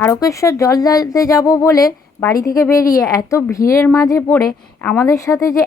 তারকেশ্বর জল ঢালতে যাব বলে বাড়ি থেকে বেরিয়ে এত ভিড়ের মাঝে পড়ে আমাদের সাথে যে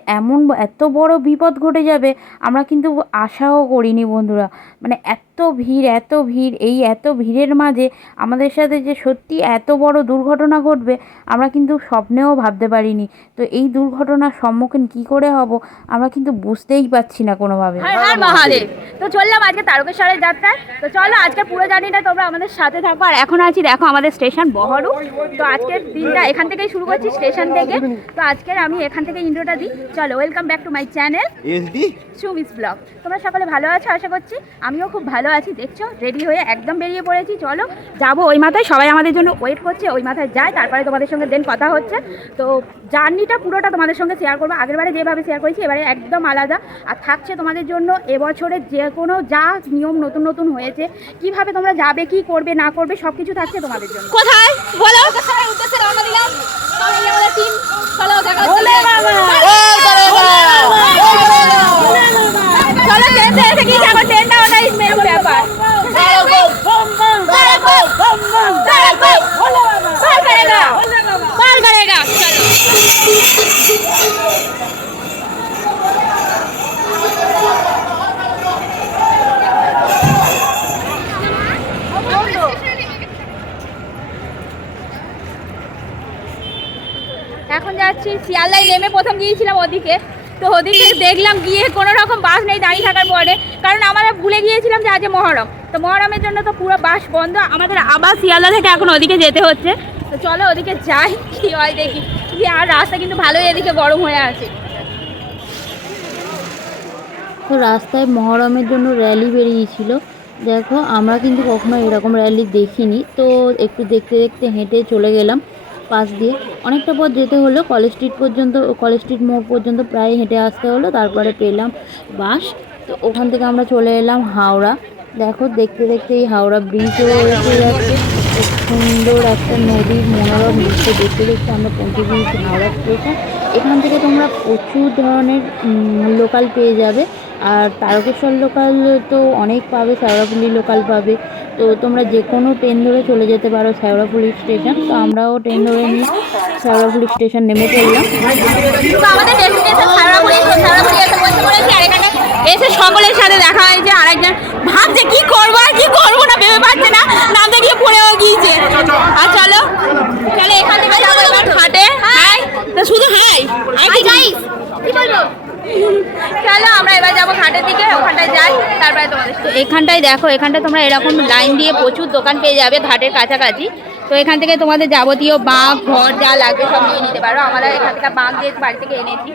এত বড় বিপদ ঘটে যাবে আমরা কিন্তু আশাও করিনি বন্ধুরা। মানে এত ভিড় এই এত ভিড়ের মাঝে আমাদের সাথে যে সত্যি এত বড় দুর্ঘটনা ঘটবে আমরা কিন্তু স্বপ্নেও ভাবতে পারিনি। তো এই দুর্ঘটনার সম্মুখীন কি করে হব আমরা কিন্তু বুঝতেই পারছি না কোনোভাবে। হর হর মহাদেব। তো চললাম আজকে তারকেশ্বরের যাত্রায়। তো চলো আজকে পুরো জার্নিটা তোমরা আমাদের সাথে থাকো। আর এখন আছি দেখো আমাদের স্টেশন বহরু। তো আজকের দিনটা এখান থেকেই শুরু করছি, স্টেশন থেকে। তো আজকের আমি এখান থেকে ইন্ট্রোটা দিই। চলো, welcome back to my channel SD Sumi's blog. তোমরা সকলে ভালো আছো আশা করছি, আমিও খুব ভালো আছি। দেখছো রেডি হয়ে একদম বেরিয়ে পড়েছি। চলো যাবো ওই মাথায়, সবাই আমাদের জন্য ওয়েট করছে, ওই মাথায় যাই, তারপরে তোমাদের সঙ্গে দেন কথা হচ্ছে। তো জার্নিটা পুরোটা তোমাদের সঙ্গে শেয়ার করবো। আগেরবারে যেভাবে শেয়ার করেছি এবারে একদম আলাদা। আর থাকছে তোমাদের জন্য এবছরে যে কোনো যা নিয়ম নতুন নতুন হয়েছে, কিভাবে তোমরা যাবে, কি করবে না করবে, সব কিছু থাকছে তোমাদের জন্য। কোথায় বলো? উদ্দেশ্যে রওনা দিলাম। আমাদের টিম চলো দেখা হচ্ছে। চলো ট্রেন থেকে কি যাবো, ট্রেনটা ওটাই মেন ব্যাপার। এখন যাচ্ছি শিয়ালদায়, নেমে প্রথম গিয়েছিলাম ওদিকে। তো ওদিকে দেখলাম গিয়ে কোনো রকম বাস নেই দাঁড়িয়ে থাকার পরে, কারণ আমরা ভুলে গিয়েছিলাম যে আজ মহরম। তো মহরমের জন্য তো পুরো বাস বন্ধ, আমাদের আবার শিয়ালদা থেকে এখন ওদিকে যেতে হচ্ছে। তো চলো ওদিকে যাই, কি হয় দেখি। আর রাস্তা কিন্তু ভালোই এদিকে গরম হয়ে আছে। তো রাস্তায় মহরমের জন্য র্যালি বেরিয়েছিল। দেখো আমরা কিন্তু কখনো এরকম র্যালি দেখিনি। তো একটু দেখতে দেখতে হেঁটে চলে গেলাম পাশ দিয়ে। অনেকটা পথ যেতে হলো, কলেজ স্ট্রিট মোড় পর্যন্ত প্রায় হেঁটে আসতে হলো। তারপরে পেলাম বাস। তো ওখান থেকে আমরা চলে এলাম হাওড়া। দেখো দেখতে দেখতে এই হাওড়া ব্রিজও এসে যাচ্ছে। সুন্দর একটা নদীর মনোরম দৃশ্য দেখতে দেখতে আমরা পৌঁছে গিয়েছি হাওড়া স্টেশন। এখান থেকে তোমরা প্রচুর ধরনের লোকাল পেয়ে যাবে। আর তারকেশ্বর লোকাল তো অনেক পাবে, শেওড়াফুলি লোকাল পাবে। তো তোমরা যে কোনো ট্রেন ধরে চলে যেতে পারো শেওড়াফুলি স্টেশন। তো আমরাও ট্রেন ধরে নিয়ে শেওড়াফুলি স্টেশন নেমে পড়লাম। এসে সকলের সাথে দেখা হয়েছে। আরেকজন ভাবছে কি করবো আর কি করবো না ভেবে পাচ্ছে না, নামতে গিয়ে পড়েও গিয়েছে। আর চলো চলো এখান থেকে যাবো এবার ঘাটে। হাই, তো শুধু হাই কি বলবো। চলো আমরা এবার যাবো ঘাটের দিকে, ওখানটায় যাই, তারপরে তোমাদের। তো এখানটায় দেখো, এখানটায় তোমরা এরকম লাইন দিয়ে প্রচুর দোকান পেয়ে যাবে ঘাটের কাছাকাছি। তো এখান থেকে তোমাদের যাবতীয় বাঁক ঘর যা লাগবে সব নিয়ে নিতে পারো। আমরা এখান থেকে বাঁক দিয়ে বাড়ি থেকে এনেছি,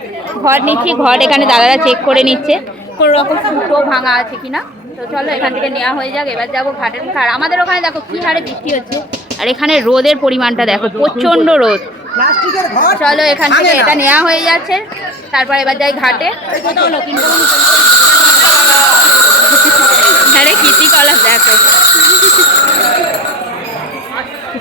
ঘর নিচ্ছি। ঘর এখানে দাদারা চেক করে নিচ্ছে কোনো রকম ফুটো ভাঙা আছে কিনা। তো চলো এখান থেকে নেওয়া হয়ে যাক, এবার যাবো ঘাটের মুখে। আর আমাদের ওখানে দেখো কি হারে বৃষ্টি হচ্ছে, আর এখানে রোদের পরিমাণটা দেখো, প্রচণ্ড রোদ। চলো এখান থেকে এটা নেওয়া হয়ে যাচ্ছে, তারপর এবার যাই ঘাটে। আরে কীর্তি কলার দেখো।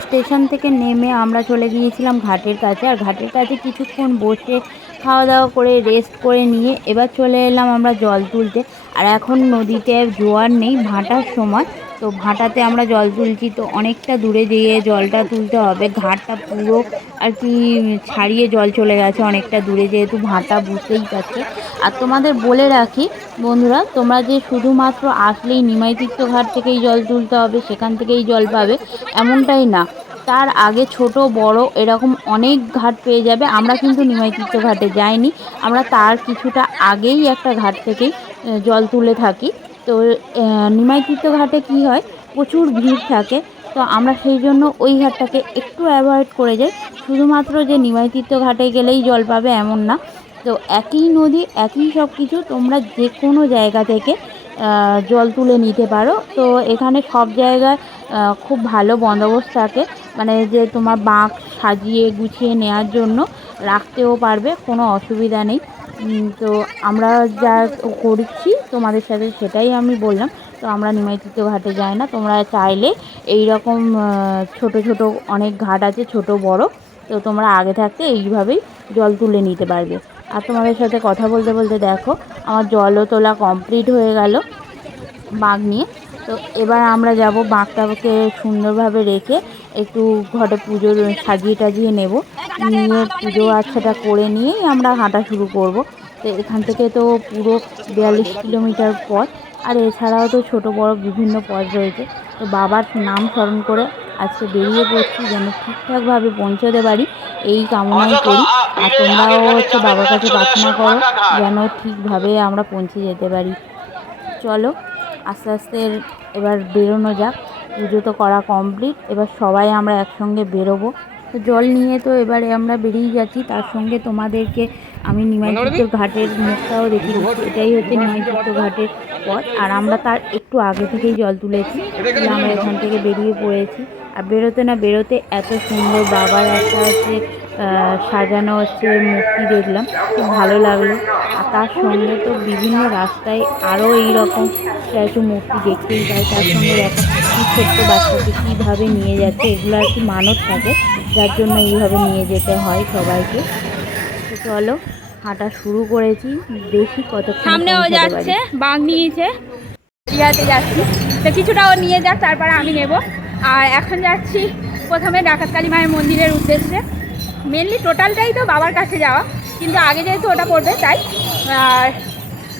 স্টেশন থেকে নেমে আমরা চলে গিয়েছিলাম ঘাটের কাছে। আর ঘাটের কাছে কিছুক্ষণ বসে খাওয়া দাওয়া করে রেস্ট করে নিয়ে এবার চলে এলাম আমরা জল তুলতে। আর এখন নদীতে জোয়ার নেই, ভাটার সময়। তো ভাটাতে আমরা জল তুলছি। তো অনেকটা দূরে গিয়ে জলটা তুলতে হবে, ঘাটটা পুরো আর কি ছাড়িয়ে জল চলে গেছে অনেকটা দূরে, যেহেতু ভাটা বুঝতেই পারছো। আর তোমাদের বলে রাখি বন্ধুরা, তোমরা যে শুধুমাত্র আসলেই নিমাইতীর্থ ঘাট থেকেই জল তুলতে হবে, সেখান থেকেই জল পাবে এমনটাই না। তার আগে ছোট বড় এরকম অনেক ঘাট পেয়ে যাবে। আমরা কিন্তু নিমাইতীর্থ ঘাটে যাইনি, আমরা তার কিছুটা আগেই একটা ঘাট থেকেই জল তুলে থাকি। তো নিমাইতীর্থ ঘাটে কি হয়, প্রচুর ভিড় থাকে। তো আমরা সেই জন্য ওই ঘাটটাকে একটু অ্যাভয়েড করে যাই। শুধুমাত্র যে নিমাইতীর্থ ঘাটে গেলেই জল পাবে এমন না। তো একই নদী একই সব কিছু, তোমরা যে কোনো জায়গা থেকে জল তুলে নিতে পারো। তো এখানে সব জায়গায় খুব ভালো বন্দোবস্ত থাকে, মানে যে তোমার বাঁক সাজিয়ে গুছিয়ে নেওয়ার জন্য রাখতেও পারবে, কোনো অসুবিধা নেই। তো আমরা যা করছি তোমাদের সাথে সেটাই আমি বললাম। তো আমরা নিমাইতীর্থ ঘাটে যাই না, তোমরা চাইলে এই রকম ছোট ছোট অনেক ঘাট আছে, ছোট বড়। তো তোমরা আগে থাকতে এইভাবেই জল তুলে নিতে পারবে। আর তোমাদের সাথে কথা বলতে বলতে দেখো আমার জলও তোলা কমপ্লিট হয়ে গেল বাঁক নিয়ে। তো এবার আমরা যাব, বাঁকটাকে সুন্দরভাবে রেখে একটু ঘরে পুজো সাজিয়ে টাজিয়ে নেব, নিয়ে পুজো আচ্ছাটা করে নিয়েই আমরা হাঁটা শুরু করব। তো এখান থেকে তো পুরো 42 কিলোমিটার পথ, আর এছাড়াও তো ছোট বড় বিভিন্ন পথ রয়েছে। তো বাবার নাম স্মরণ করে আজকে বেরিয়ে পড়ছি, যেন ঠিকঠাকভাবে পৌঁছতে পারি এই কামনাই করি। আর তোমরাও হচ্ছে বাবার কাছে প্রার্থনা করো যেন ঠিকভাবে আমরা পৌঁছে যেতে পারি। চলো আস্তে আস্তে এবার বেরোনো যাক। পুজো তো করা কমপ্লিট, এবার সবাই আমরা একসঙ্গে বেরোবো। তো জল নিয়ে তো এবারে আমরা বেরিয়ে যাচ্ছি, তার সঙ্গে তোমাদেরকে আমি নিমাইতীর্থ ঘাটের মুখটাও দেখিয়ে দিচ্ছি। এটাই হচ্ছে নিমাইতীর্থ ঘাটের পথ, আর আমরা তার একটু আগে থেকেই জল তুলেছি, আমরা এখান থেকে বেরিয়ে পড়েছি। আর বেরোতে না বেরোতে এত সুন্দর বাবার একটা হচ্ছে সাজানো হচ্ছে মূর্তি দেখলাম, খুব ভালো লাগলো। আর তার সঙ্গে তো বিভিন্ন রাস্তায় আরও এইরকম স্ট্যাচু মূর্তি দেখতেই পাই। তার সঙ্গে দেখো কি ছোট্ট বাচ্চাকে কীভাবে নিয়ে যাচ্ছে, এগুলো আর কি মানত থাকে, যার জন্য এইভাবে নিয়ে যেতে হয় সবাইকে। তো চলো হাঁটা শুরু করেছি, দেখি কতক্ষণ সামনেও যাচ্ছে, বাঘ নিয়েছে, ইয়াতে যাচ্ছি। তো কিছুটা ও নিয়ে যাক, তারপরে আমি নেব। আর এখন যাচ্ছি প্রথমে ডাকাতকালী মায়ের মন্দিরের উদ্দেশ্যে। মেনলি টোটালটাই তো বাবার কাছে যাওয়া, কিন্তু আগে যেহেতু ওটা পড়বে তাই আর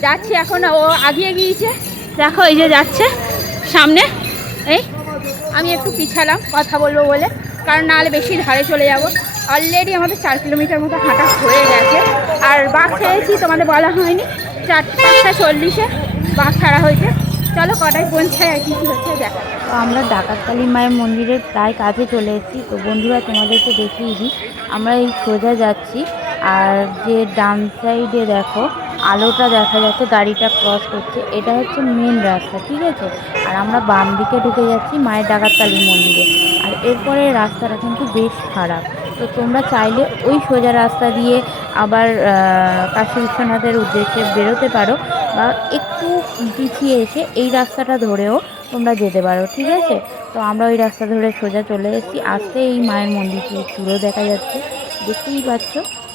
যাচ্ছি। এখন ও আগিয়ে গিয়েছে, দেখো এই যে যাচ্ছে সামনে। এই আমি একটু পিছালাম কথা বলবো বলে, কারণ নাহলে বেশি ধারে চলে যাব। অলরেডি আমাদের 4 কিলোমিটার মতো হাঁটা হয়ে গেছে। আর বাঘ ছেড়েছি, তোমাদের বলা হয়নি, 4:40-এ বাঘ ছাড়া হয়েছে। চলো কটায় পৌঁছায় আর কী কী হচ্ছে দেখা। তো আমরা ডাকাতকালী মায়ের মন্দিরের প্রায় কাছে চলে এসেছি। তো বন্ধুরা তোমাদেরকে দেখিয়ে দিই, আমরা এই সোজা যাচ্ছি, আর যে ডান সাইডে দেখো আলোটা দেখা যাচ্ছে, গাড়িটা ক্রস করছে, এটা হচ্ছে মেন রাস্তা, ঠিক আছে। আর আমরা বাম দিকে ঢুকে যাচ্ছি মায়ের ডাকাতকালী মন্দিরে। আর এরপরে রাস্তাটা কিন্তু বেশ খারাপ, তো তোমরা চাইলে ওই সোজা রাস্তা দিয়ে আবার কাশী বিশ্বনাথের উদ্দেশ্যে বেরোতে পারো, বা একটু পিছিয়ে এসে এই রাস্তাটা ধরেও তোমরা যেতে পারো, ঠিক আছে। তো আমরা ওই রাস্তা ধরে সোজা চলে এসেছি, আসতে এই মায়ের মন্দিরটি পুরো দেখা যাচ্ছে, দেখতেই পাচ্ছ।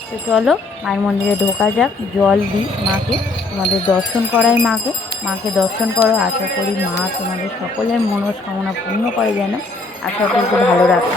তো চলো মায়ের মন্দিরে ঢোকা যাক, জল দিই মাকে, তোমাদের দর্শন করাই মাকে। মাকে দর্শন করো, আশা করি মা তোমাদের সকলের মনস্কামনা পূর্ণ করে, যেন আশা করতে ভালো রাখে।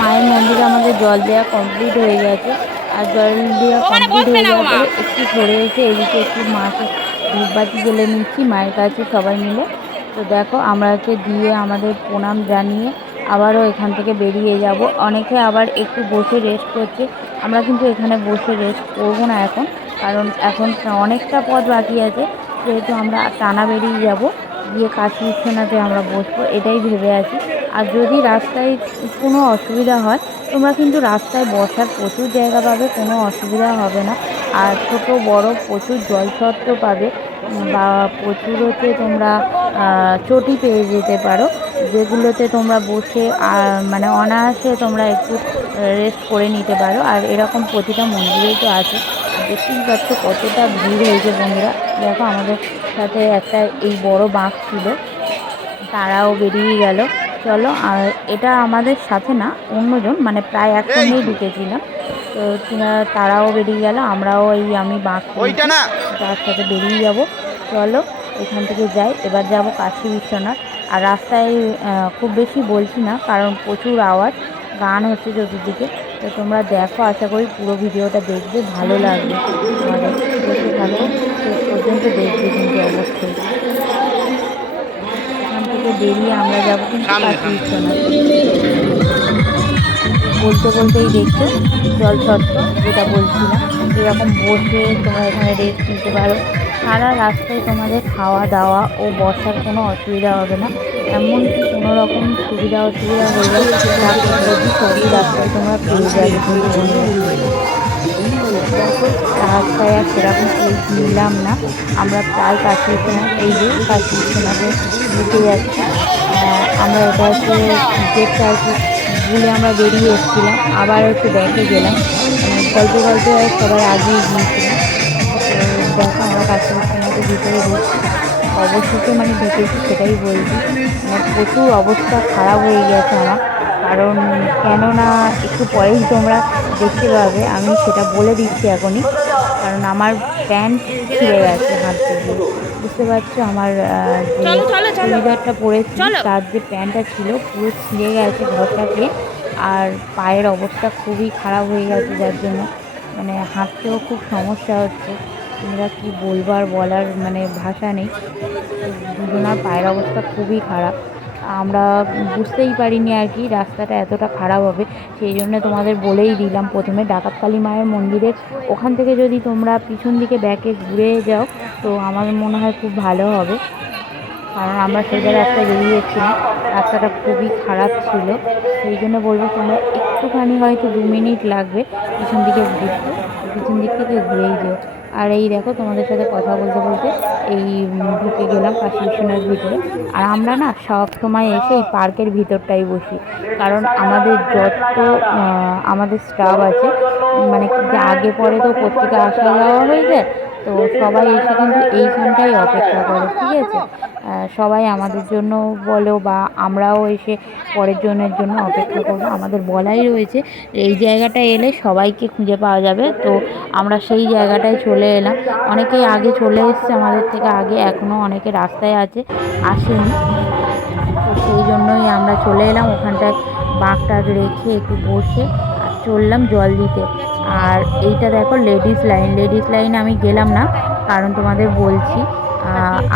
মায়ের মন্দিরে আমাদের জল দেওয়া কমপ্লিট হয়ে গেছে, আর জল দেওয়া কমপ্লিট হয়ে যাওয়ার পরে একটু ঘুরে এসে এদিকে একটু মাকে ধূপবাতি জ্বেলে নিচ্ছি মায়ের কাছে সবাই মিলে। তো দেখো আমরা হচ্ছে দিয়ে আমাদের প্রণাম জানিয়ে আবারও এখান থেকে বেরিয়ে যাব। অনেকে আবার একটু বসে রেস্ট করছে, আমরা কিন্তু এখানে বসে রেস্ট করবো না এখন, কারণ এখন অনেকটা পথ বাকি আছে, যেহেতু আমরা টানা বেরিয়ে যাব, গিয়ে কাশী বিশ্বনাথে আমরা বসবো এটাই ভেবে আছি। আর যদি রাস্তায় কোনো অসুবিধা হয়, তোমরা কিন্তু রাস্তায় বসার প্রচুর জায়গা পাবে, কোনো অসুবিধা হবে না। আর ছোট বড় প্রচুর জলছত্র পাবে, বা প্রচুর হচ্ছে তোমরা চটি পেয়ে যেতে পারো, যেগুলোতে তোমরা বসে মানে অনায়াসে তোমরা একটু রেস্ট করে নিতে পারো। আর এরকম প্রতিটা মন্দিরেই তো আছে। দেখতেই পাচ্ছ কতটা ভিড় হয়েছে বন্ধুরা। দেখো আমাদের সাথে একটা এই বড় বাঘ ছিল, তারাও বেরিয়ে গেল। চলো, আর এটা আমাদের সাথে না, অন্যজন, মানে প্রায় একসঙ্গেই ঢুকেছিলাম। তো তারাও বেরিয়ে গেল, আমরাও আমি বাঘ তার সাথে বেরিয়ে যাব। চলো এখান থেকে যাই, এবার যাব কাশী বিশ্বনাথ। আর রাস্তায় খুব বেশি বলছি না, কারণ প্রচুর আওয়াজ, গান হচ্ছে চতুর্দিকে। তো তোমরা দেখো, আশা করি পুরো ভিডিওটা দেখবে, ভালো লাগবে তোমাদের, দেখতে থাকো শেষ পর্যন্ত, দেখবে কিন্তু অবশ্যই। এখান থেকে বেরিয়ে আমরা যাবো কিন্তু কাশী বিশ্বনাথ। বলতে বলতেই দেখছো জলছত্র, যেটা বলছিলাম, এরকম বসে তোমরা এখানে রেস্ট নিতে পারো। সারা রাস্তায় তোমাদের খাওয়া দাওয়া ও বসার কোনো অসুবিধা হবে না, এমনকি কোনো রকম সুবিধা অসুবিধা হলে সবই রাস্তায় তোমরা পেয়ে যাবে। রাস্তায় আর সেরকম প্লেস নিলাম না, আমরা প্রায় কাশি বিশ্বনাথ, এই যে কাশি বিশ্বনাথে ঢুকে যাচ্ছি। আমরা এটা হচ্ছে গেটটা আর কি ভুলে আমরা বেরিয়ে এসেছিলাম, আবার হচ্ছে ব্যাকে গেলাম, গল্পে গল্পে সবাই আগিয়ে গিয়েছিলাম। তো দেখো আমরা কাশি বিশ্বনাথের ভিতরে ঢুকছি, অবশেষে মানে ঢুকেছি সেটাই বলছি। মানে প্রচুর অবস্থা খারাপ হয়ে গেছে আমার, কারণ কেননা একটু পরেই তোমরা দেখতে পাবে, আমি সেটা বলে দিচ্ছি এখনই। কারণ আমার প্যান্ট ছিঁড়ে গেছে হাত থেকে, বুঝতে পারছো আমার যে চুড়িদারটা পরেছি তার যে প্যান্টটা ছিল পুরো ছিঁড়ে গেছে ঘরটাকে, আর পায়ের অবস্থা খুবই খারাপ হয়ে গেছে, যার জন্য মানে হাঁটতেও খুব সমস্যা হচ্ছে। তোমরা কী বলবো আর বলার মানে ভাষা নেই। দুজনার পায়ের অবস্থা খুবই খারাপ, আমরা বুঝতেই পারিনি আর কি রাস্তাটা এতটা খারাপ হবে, সেই জন্য তোমাদের বলেই দিলাম প্রথমে। ডাকাতকালী মায়ের মন্দিরের ওখান থেকে যদি তোমরা পিছন দিকে ব্যাকে ঘুরে যাও তো আমার মনে হয় খুব ভালো হবে, কারণ আমরা সোজা রাস্তায় বেরিয়েছিলাম, রাস্তাটা খুবই খারাপ ছিল। সেই জন্য বলবো তোমরা একটুখানি হয়তো 2 মিনিট লাগবে পিছন দিকে ঘুরতে, পিছন দিক থেকে ঘুরেই যেও। আর এই দেখো তোমাদের সাথে কথা বলতে বলতে এই ঢুকে গেলাম কাশী বিশ্বনাথের ভিতরে। আর আমরা না সব সময় এসে এই পার্কের ভিতরটাই বসি, কারণ আমাদের যত আমাদের স্টাফ আছে মানে যে আগে পরে তো পত্রিকা আসা যাওয়া হয়ে যায়, তো সবাই এসে কিন্তু এইখানটাই অপেক্ষা করে, ঠিক আছে। সবাই আমাদের জন্য বলো বা আমরাও এসে পরের জনের জন্য অপেক্ষা করবো, আমাদের বলাই রয়েছে এই জায়গাটা এলে সবাইকে খুঁজে পাওয়া যাবে। তো আমরা সেই জায়গাটায় চলে এলাম, অনেকেই আগে চলে এসছে আমাদের থেকে আগে, এখনও অনেকে রাস্তায় আসেনি, তো সেই জন্যই আমরা চলে এলাম ওখানটায় বাঁকটাক রেখে একটু বসে আর চললাম জল দিতে। আর এইটা দেখো লেডিস লাইন আমি গেলাম না, কারণ তোমাদের বলছি।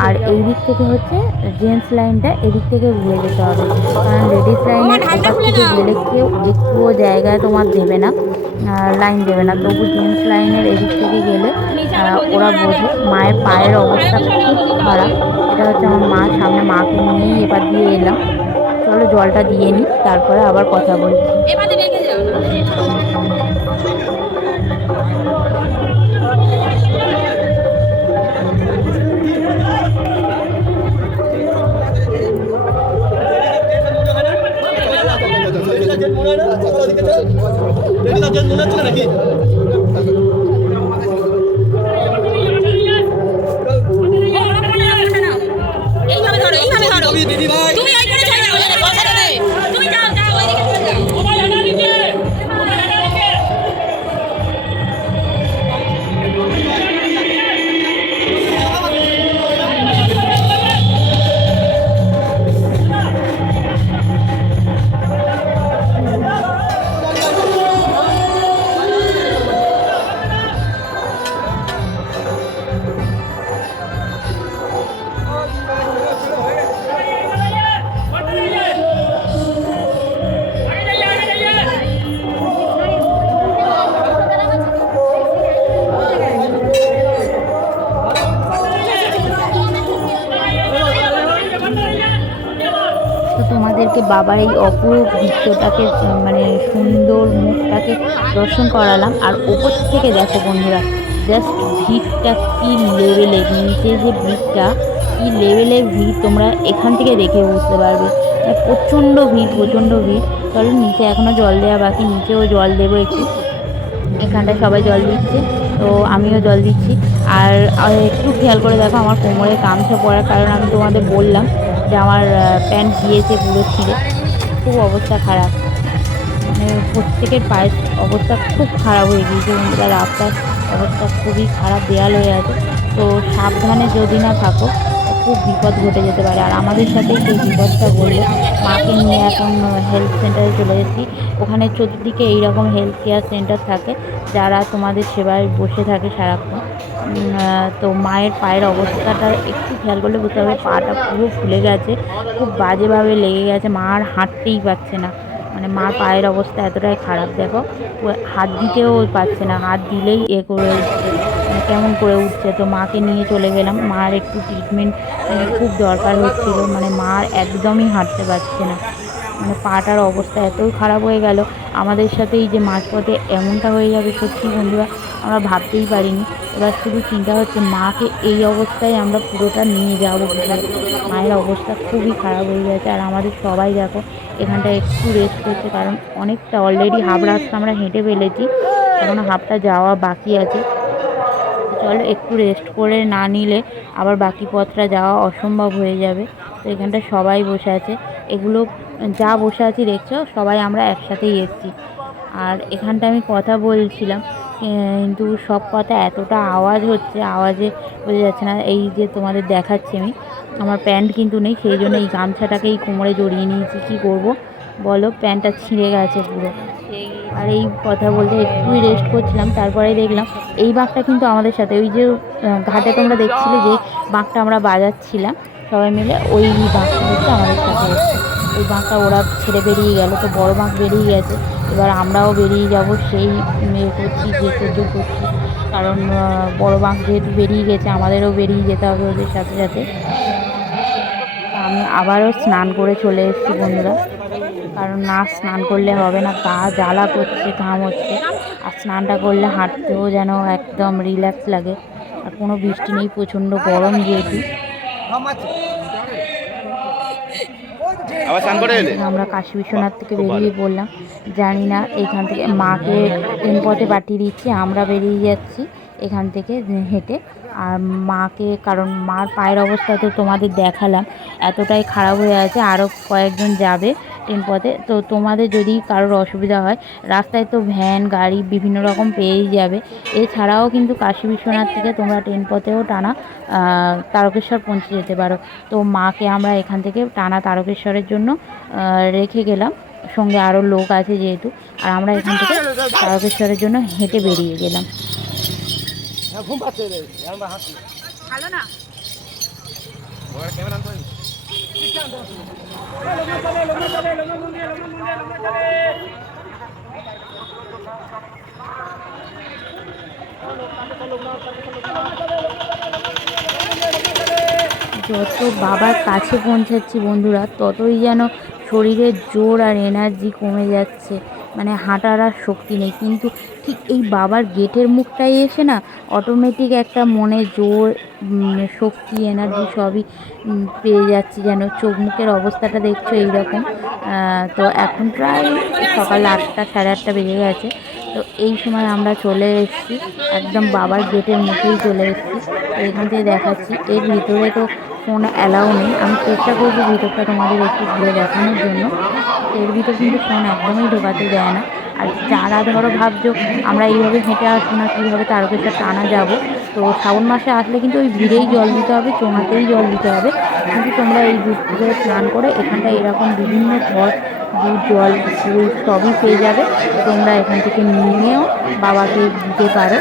আর এই দিক থেকে হচ্ছে জেন্টস লাইনটা, এদিক থেকে ঘুরে যেতে হবে, কারণ লেডিস লাইনের ওপার থেকে গেলে কেউ একটুও জায়গায় তোমার দেবে না, লাইন দেবে না। তবু জেন্টস লাইনের এদিক থেকে গেলে ওরা বোঝে। মায়ের পায়ের অবস্থা খুব খারাপ, এটা হচ্ছে আমার মা, সামনে মাকে নিয়েই এবার দিয়ে এলাম। চলো জলটা দিয়ে নিই, তারপরে আবার কথা বলছি। তোমাদেরকে বাবার এই অপরূপ দৃশ্যটাকে মানে সুন্দর মুখটাকে দর্শন করালাম। আর ওপর থেকে দেখো বন্ধুরা, জাস্ট ভিড়টা কী লেভেলের, নিচে যে ভিড়টা কী লেভেলের ভিড় তোমরা এখান থেকে দেখে বুঝতে পারবে, প্রচণ্ড ভিড়। চলো নিচে এখনও জল দেওয়া বাকি, নিচেও জল দেবো একটু। এখানটায় সবাই জল দিচ্ছে, তো আমিও জল দিচ্ছি। আর একটু খেয়াল করে দেখো আমার কোমরে গামছা পরার, কারণ আমি তোমাদের বললাম যে আমার প্যান্ট গিয়েছে পুরো ছিঁড়ে, খুব অবস্থা খারাপ, মানে প্রত্যেকের পায়ের অবস্থা খুব খারাপ হয়ে গিয়েছে বন্ধুরা, রাস্তার অবস্থা খুবই খারাপ, দেয়াল হয়ে আছে। তো সাবধানে যদি না থাকো খুব বিপদ ঘটে যেতে পারে। আর আমাদের সাথে সেই বিপদটা ঘটলো, মাকে নিয়ে এখন হেলথ সেন্টারে চলে এসেছি। ওখানে চতুর্দিকে এইরকম হেলথ কেয়ার সেন্টার থাকে, যারা তোমাদের সেবায় বসে থাকে সারাক্ষণ। তো মায়ের পায়ের অবস্থাটা একটু খেয়াল করলে বুঝতে হবে, পাটা পুরো ফুলে গেছে, খুব বাজেভাবে লেগে গেছে, মা আর হাঁটতেই পারছে না, মানে মার পায়ের অবস্থা এতটাই খারাপ। দেখো হাত দিতেও পারছে না, হাত দিলেই করে উঠছে, কেমন করে উঠছে। তো মাকে নিয়ে চলে গেলাম, মার একটু ট্রিটমেন্ট খুব দরকার হচ্ছিল, মানে মার একদমই হাঁটতে পারছে না, মানে পাটার অবস্থা এতই খারাপ হয়ে গেল আমাদের সাথে, এই যে মাঝপথে এমনটা হয়ে যাবে সত্যি বন্ধুরা আমরা ভাবতেই পারিনি। এবার শুধু চিন্তা হচ্ছে মাকে এই অবস্থায় আমরা পুরোটা নিয়ে যাবো কী করে। মায়ের অবস্থা খুবই খারাপ হয়ে গেছে। আর আমাদের সবাই দেখো এখানটা একটু রেস্ট করছে, কারণ অনেকটা অলরেডি হাফ রাস্তা আমরা হেঁটে ফেলেছি, এখনও হাফটা যাওয়া বাকি আছে। চলো একটু রেস্ট করে না নিলে আবার বাকি পথটা যাওয়া অসম্ভব হয়ে যাবে। তো এখানটা সবাই বসে আছে, এগুলো যা বসে আছি দেখছো সবাই আমরা একসাথেই এসেছি। আর এখানটা আমি কথা বলছিলাম, কিন্তু সব কথা এতটা আওয়াজ হচ্ছে, আওয়াজে বোঝা যাচ্ছে না। এই যে তোমাদের দেখাচ্ছি আমি, আমার প্যান্ট কিন্তু নেই, সেই জন্য এই গামছাটাকেই কোমরে জড়িয়ে নিয়েছি। কী করব বলো, প্যান্টটা ছিঁড়ে গেছে পুরো। আর এই কথা বলতে একটুই রেস্ট করছিলাম, তারপরে দেখলাম এই বাঘটা কিন্তু আমাদের সাথে, ওই যে ঘাটে তোমরা দেখছিলে যে বাঘটা আমরা বাজাচ্ছিলাম সবাই মিলে, ওই বাঘটা হচ্ছে আমাদের সাথে এসছে। ওই বাঘটা ওরা ছেড়ে বেরিয়ে গেল, তো বড় বাঘ বেরিয়ে গেছে, এবার আমরাও বেরিয়ে যাব সেই করছি, যে করছি, কারণ বড় বাঘ যেহেতু বেরিয়ে গেছে আমাদেরও বেরিয়ে যেতে হবে ওদের সাথে সাথে। আমি আবারও স্নান করে চলে এসেছি বন্ধুরা, কারণ না স্নান করলে হবে না, গা জ্বালা করছে, ঘাম হচ্ছে, আর স্নানটা করলে হাঁটতেও যেন একদম রিল্যাক্স লাগে। আর কোনো বৃষ্টি নেই, প্রচণ্ড গরম যেহেতু। আমরা কাশী বিশ্বনাথ থেকে বেরিয়ে পড়লাম, জানি না এখান থেকে মাকে ট্রেন পথে পাঠিয়ে দিচ্ছি, আমরা বেরিয়ে যাচ্ছি এখান থেকে হেঁটে। আর মাকে, কারণ মার পায়ের অবস্থা তো তোমাদের দেখালাম এতটাই খারাপ হয়ে আছে, আরও কয়েকজন যাবে ট্রেন পথে। তো তোমাদের যদি কারোর অসুবিধা হয় রাস্তায় তো ভ্যান গাড়ি বিভিন্ন রকম পেয়েই যাবে। এছাড়াও কিন্তু কাশী বিশ্বনাথ থেকে তোমরা ট্রেন পথেও টানা তারকেশ্বর পৌঁছে যেতে পারো। তো মাকে আমরা এখান থেকে টানা তারকেশ্বরের জন্য রেখে গেলাম, সঙ্গে আরও লোক আছে যেহেতু, আর আমরা এখান থেকে তারকেশ্বরের জন্য হেঁটে বেরিয়ে গেলাম। ভালো না যত বাবার কাছে পৌঁছাচ্ছি বন্ধুরা ততই যেন শরীরের জোর আর এনার্জি কমে যাচ্ছে, মানে হাঁটার আর শক্তি নেই। কিন্তু ঠিক এই বাবার গেটের মুখটাই এসে না অটোমেটিক একটা মনে জোর, শক্তি, এনার্জি সবই পেয়ে যাচ্ছি, যেন চোখ মুখের অবস্থাটা দেখছো এইরকম। তো এখন প্রায় সকাল 8টা, সাড়ে 8টা বেজে গেছে। তো এই সময় আমরা চলে এসেছি একদম বাবার গেটের মুখেই চলে এসেছি। তো এখান থেকে দেখাচ্ছি, এর ভিতরে তো ফোন অ্যালাউ নেই, আমি চেষ্টা করবো ভিতরটা তোমাদের একটু ঘুরে দেখানোর জন্য। এর ভিতর কিন্তু ফোন একদমই ঢোকাতে দেয় না। আর যারা ধরো ভাবছো আমরা এইভাবে হেঁটে আসবো না, কীভাবে তারকেশ্বর টানা যাব, তো শ্রাবণ মাসে আসলে কিন্তু ওই ভিড়েই জল দিতে হবে, চোঙাতেই জল দিতে হবে। কিন্তু তোমরা এই দুধ পুকুরে স্নান করে এখানটায় এরকম বিভিন্ন ফল, দুধ, জল, ফুল সবই পেয়ে যাবে, তোমরা এখান থেকে নিয়েও বাবাকে দিতে পারো।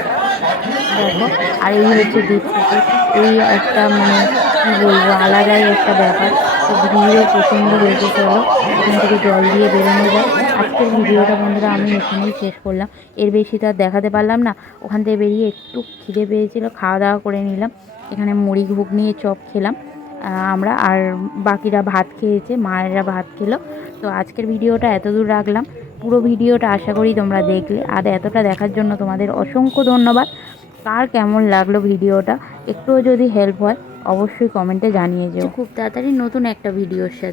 দেখো, আর এই হচ্ছে দুধ পুকুর, এই একটা মানে কী বলবো আলাদাই একটা ব্যাপার। তো ভিড়ও প্রচণ্ড হয়েছে, চলো এখান থেকে জল দিয়ে বেরোনো যায়। আজকের ভিডিওটা বন্ধুরা আমি এখানেই শেষ করলাম, এর বেশি তো আর দেখাতে পারলাম না। ওখান থেকে বেরিয়ে একটু খিদে পেয়েছিল, খাওয়া দাওয়া করে নিলাম, এখানে মুড়ি ঘুগনি চপ খেলাম আমরা, আর বাকিরা ভাত খেয়েছে, মায়েরা ভাত খেলো। তো আজকের ভিডিওটা এতদূর রাখলাম, পুরো ভিডিওটা আশা করি তোমরা দেখলে, আর এতটা দেখার জন্য তোমাদের অসংখ্য ধন্যবাদ। কার কেমন লাগলো ভিডিওটা একটুও যদি হেল্প হয় অবশ্যই কমেন্টে জানিয়ে যেও। খুব তাড়াতাড়ি নতুন একটা ভিডিওর সাথে।